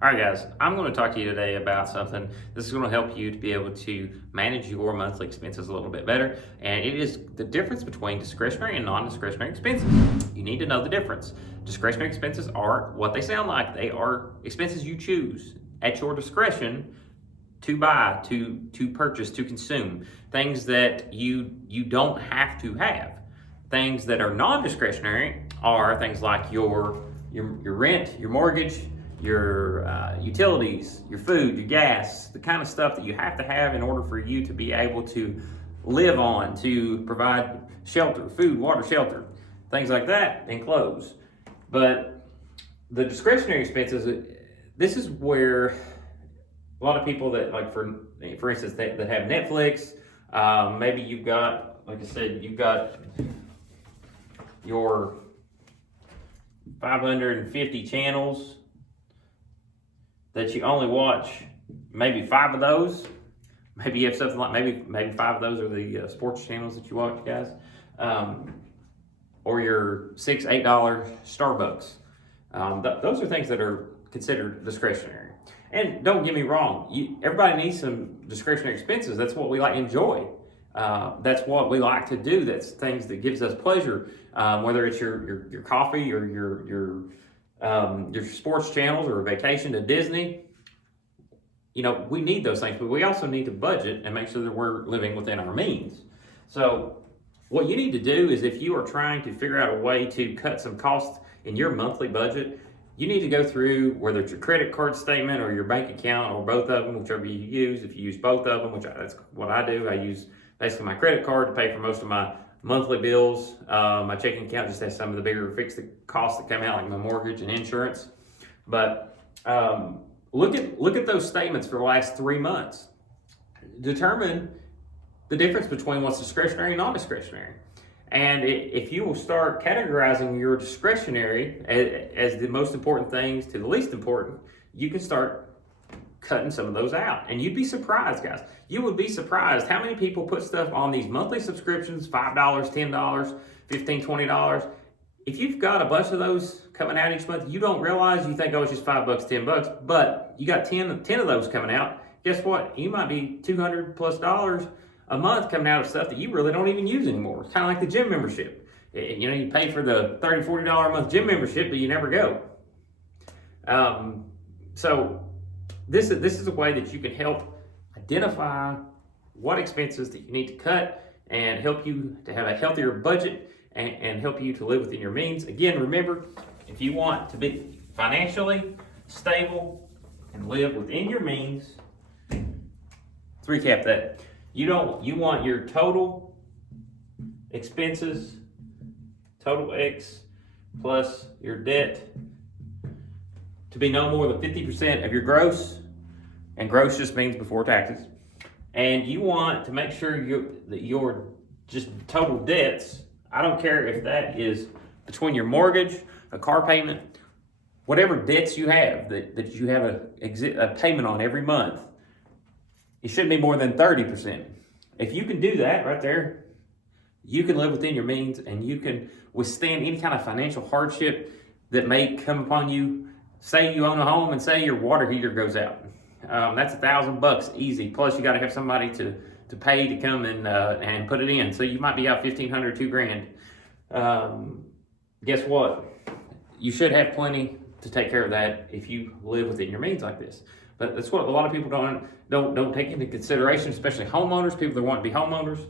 All right, guys, I'm going to talk to you today about something. This is going to help you to be able to manage your monthly expenses a little bit better. And it is the difference between discretionary and non-discretionary expenses. You need to know the difference. Discretionary expenses are what they sound like. They are expenses you choose at your discretion to buy, to purchase, to consume. Things that you don't have to have. Things that are non-discretionary are things like your rent, your mortgage, your utilities, your food, your gas, the kind of stuff that you have to have in order for you to be able to live on, to provide shelter, food, water, shelter, things like that, and clothes. But the discretionary expenses, this is where a lot of people that, like, for instance, that have Netflix, maybe you've got, like I said, you've got your 550 channels that you only watch maybe 5 of those. Maybe you have something like maybe 5 of those are the sports channels that you watch, guys, or your $6-8 Starbucks. Those are things that are considered discretionary. And don't get me wrong, everybody needs some discretionary expenses. That's what we like to enjoy. That's what we like to do. That's things that gives us pleasure. Whether it's your coffee or your sports channels or a vacation to Disney, we need those things, but we also need to budget and make sure that we're living within our means. So what you need to do is, if you are trying to figure out a way to cut some costs in your monthly budget, you need to go through, whether it's your credit card statement or your bank account or both of them, whichever you use. If you use both of them, that's what I do. I use basically my credit card to pay for most of my monthly bills. My checking account just has some of the bigger fixed costs that come out, like my mortgage and insurance. But look at those statements for the last 3 months. Determine the difference between what's discretionary and non-discretionary. And if you will start categorizing your discretionary as the most important things to the least important, you can start cutting some of those out. And you'd be surprised, guys. You would be surprised how many people put stuff on these monthly subscriptions, $5, $10, $15, $20. If you've got a bunch of those coming out each month, you don't realize, you think, oh, it's just $5, $10, but you got 10 of those coming out. Guess what? You might be $200+ a month coming out of stuff that you really don't even use anymore. It's kind of like the gym membership. You pay for the $30, $40 a month gym membership, but you never go. So this is a way that you can help identify what expenses that you need to cut and help you to have a healthier budget and help you to live within your means. Again, remember, if you want to be financially stable and live within your means, let's recap that. You want your total expenses, total X plus your debt, to be no more than 50% of your gross, and gross just means before taxes. And you want to make sure that your just total debts, I don't care if that is between your mortgage, a car payment, whatever debts you have that you have a payment on every month, it shouldn't be more than 30%. If you can do that right there, you can live within your means and you can withstand any kind of financial hardship that may come upon you. Say you own a home and say your water heater goes out. That's $1,000 easy. Plus you got to have somebody to pay to come and put it in. So you might be out $1,500, $2,000. Guess what? You should have plenty to take care of that if you live within your means like this. But that's what a lot of people don't take into consideration, especially homeowners, people that want to be homeowners.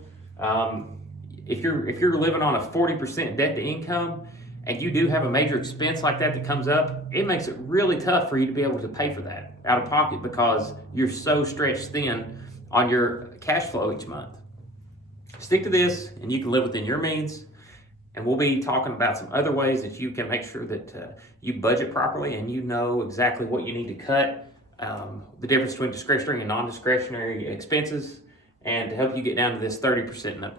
If you're living on a 40% debt to income, and you do have a major expense like that comes up, it makes it really tough for you to be able to pay for that out of pocket because you're so stretched thin on your cash flow each month. Stick to this and you can live within your means. And we'll be talking about some other ways that you can make sure that you budget properly and you know exactly what you need to cut, the difference between discretionary and non-discretionary expenses, and to help you get down to this 30% number.